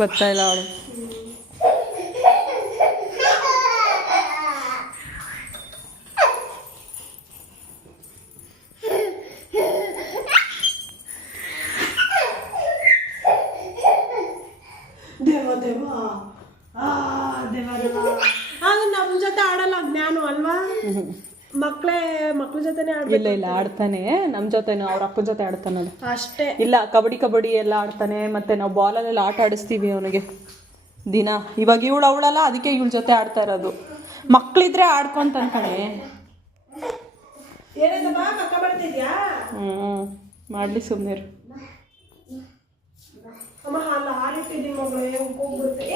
ಬರ್ತಾ ಇಲ್ಲ ಅವಳು. ನಮ್ಮ ಜೊತೆ ಆಡಲ್ಲ ಜ್ಞಾನು ಅಲ್ವಾ? ಮಕ್ಳ ಜೊತೆನೆ ಆಡ್ಬೇಕು. ಇಲ್ಲ ಆಡ್ತಾನೆ ನಮ್ಮ ಜೊತೆನೂ, ಅವ್ರ ಅಪ್ಪನ ಜೊತೆ ಆಡ್ತಾನಲ್ಲ ಅಷ್ಟೇ. ಇಲ್ಲ ಕಬಡ್ಡಿ ಎಲ್ಲ ಆಡ್ತಾನೆ. ಮತ್ತೆ ನಾವು ಬಾಲಲ್ಲೆಲ್ಲ ಆಟ ಆಡಿಸ್ತೀವಿ ಅವನಿಗೆ ದಿನ. ಇವಾಗ ಅವಳಲ್ಲ, ಅದಕ್ಕೆ ಇವಳ ಜೊತೆ ಆಡ್ತಾ ಇರೋದು. ಮಕ್ಳಿದ್ರೆ ಆಡ್ಕೊಂತಾನೆ ಕಣೆ. ಮಾಡ್ಲಿ ಸುಮ್ಮನೆ. ಅಮ್ಮ ಹಾಲು ಹಾಲಿಟ್ಟಿದ್ದೀನಿ ಮಗಳು, ಹೋಗ್ಬಿಡುತ್ತೆ.